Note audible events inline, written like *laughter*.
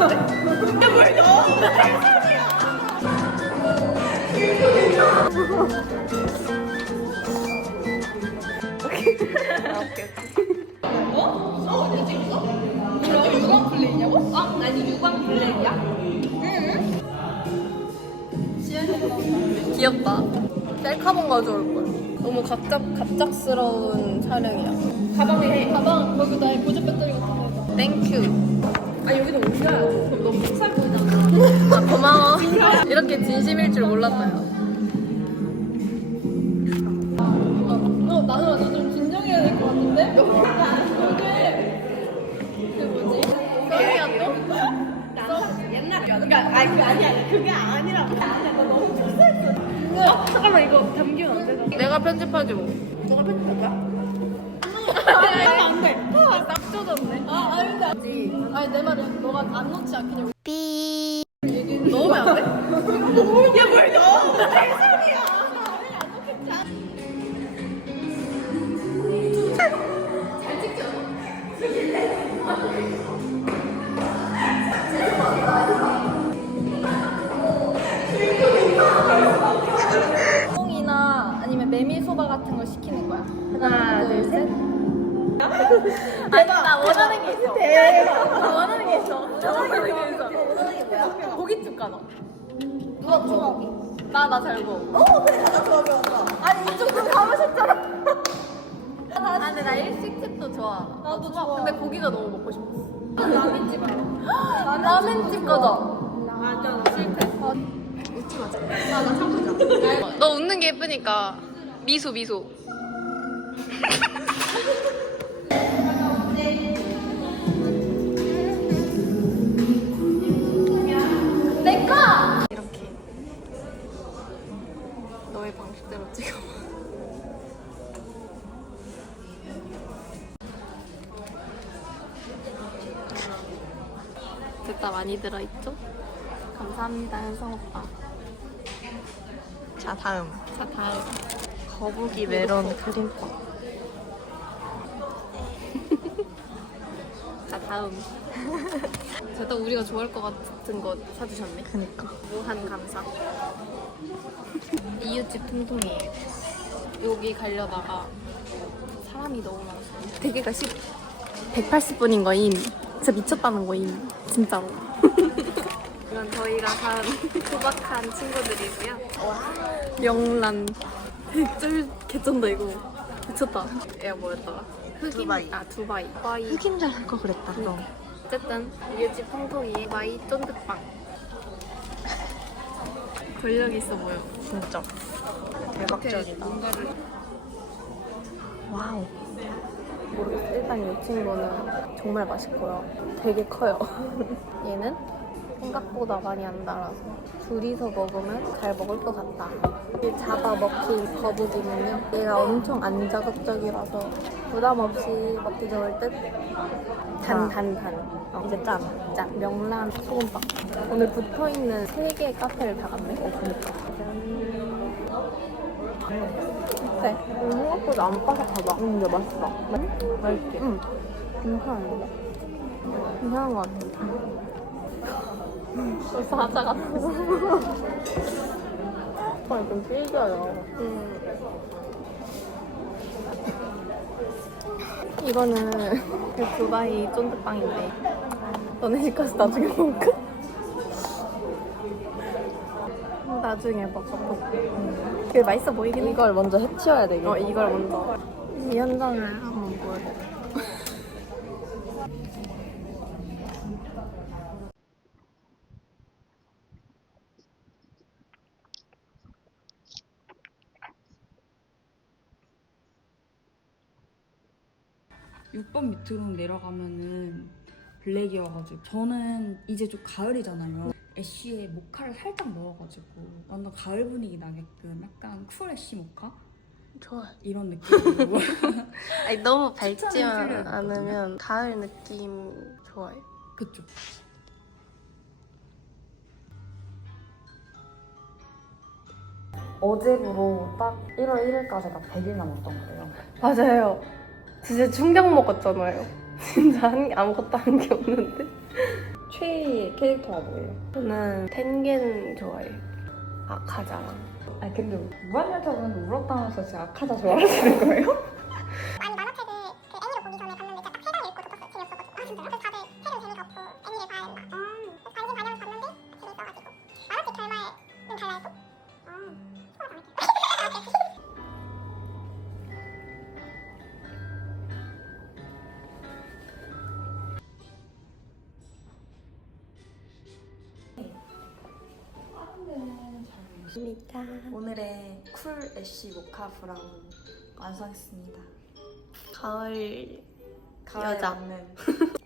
안 돼? 야뭘 넣어? 유광 플레이냐고? 아, 아니 유광 블랙이야? 귀엽다. 셀카봉 가져올 걸. 너무 갑작 갑작스러운 촬영이야. 가방에 가방 거기 나의 보조 배터리 같은 거. 땡큐. 아 옮겨야지. 그럼 너무 푹살 보이잖아. 아, *laughs* 고마워. 이렇게 진심일 줄 몰랐어요. 어 나는 나좀 진정해야 될 것 같은데? *laughs* 요게 그 뭐지? 또? 옛날 그러니까 아니 그게 아니야 그게 아니라고 아니야 너무 어, 잠깐만 이거 담기면 안 되나? 내가 편집하지 뭐. 너가 편집할 거야? 안돼 딱 젖었네. 아, 아니 내 말이야. 너가 안 넣지 않겠냐고. 넣으면 안 돼? 야 뭘 넣어? 개소리야 콩이나 아니면 메밀소바 같은 걸 시키는 거야. 하나. 아니 나 원하는 게 있어. 나 원하는 게 있어. 원하는 게 있어. 고깃집 가자. 누가 좋아하기? 나나 잘 먹어. 어 그래 나가 좋아하면 아니 이쪽도 가보셨잖아. 아, 근데 나 일식집도 좋아. 나도 좋아. 근데 고기가 너무 먹고 싶어. 라면집 알아? 라멘집 가자. 맞아. 실패. 너 웃는 게 예쁘니까 미소 미소. 너의 방식대로 찍어. *laughs* 됐다 많이 들어있죠? 감사합니다 현성 오빠. 자 다음 자 다음 거북이 메론 크림빵. 다음. *laughs* 제가 우리가 좋아할 것 같은 거 사주셨네. 그니까 무한 감사. *laughs* 이웃집 통통이에요. 여기 가려다가 사람이 너무 많았어요. 대게가 10, 180분인 거임. 진짜 미쳤다는 거임. 진짜로. *laughs* 이건 저희가 산 소박한 친구들이고요. 영란. 쩔 개쩐다 이거. 미쳤다. 얘가 뭐였더라? 흑임? 두바이. 아 두바이. 두바이. 흑임 잘할 거 그랬다 너 어쨌든 이웃집 통통이 마이 쫀득빵 권력 있어 보여 진짜 대박적이다 뭔가를 와우 모르겠어 일단 이 친구는 정말 맛있고요 되게 커요 *laughs* 얘는 생각보다 많이 안 달아서 둘이서 먹으면 잘 먹을 것 같다 이 잡아먹힌 거북이는요 얘가 엄청 안 자극적이라서 부담 없이 먹기 좋을 듯 단, 단, 단. 어, 이제 짠. 짠. 명란 소금빵. 오늘 붙어 있는 세 개의 카페를 다 갔네. 어, 그니까. 짠. 네. 생각보다 안 바삭하다. 응, 근데 맛있다. 응? 맛있지? 응. 괜찮은데? 괜찮은 것 같아. 벌써 하자 같아. 아, 좀 질겨요. 음. 이거는 그 두바이 쫀득빵인데 너네 집 가서 나중에 먹을까? 나중에 먹어 그게 맛있어 보이긴 해 이걸 먼저 해치워야 되겠 어, 이걸 먼저 이 현장을 한번 보여줘 육번 밑으로 내려가면은 블랙이어가지고 저는 이제 좀 가을이잖아요. 애쉬에 모카를 살짝 넣어가지고 완전 가을 분위기 나게끔 약간 쿨 애쉬 모카 좋아 이런 느낌으로 *laughs* 아니 너무 추천을 밝지만. 않으면 가을 느낌 좋아해 그쵸. 어제부로 딱 1월 1일까지가 100일 남았던 거예요. 맞아요 진짜 충격 먹었잖아요 *laughs* 진짜 한, 아무것도 한 게 없는데 최애 캐릭터가 뭐예요? 저는 텐겐 좋아해요. 아, 가자랑. 아니 근데 무한열차분 울었다면서 지금 아카자 좋아하시는 거예요? 오늘의 쿨 애쉬 모카 브라운 완성했습니다. 가을 가을에 여자. 맞는 *laughs*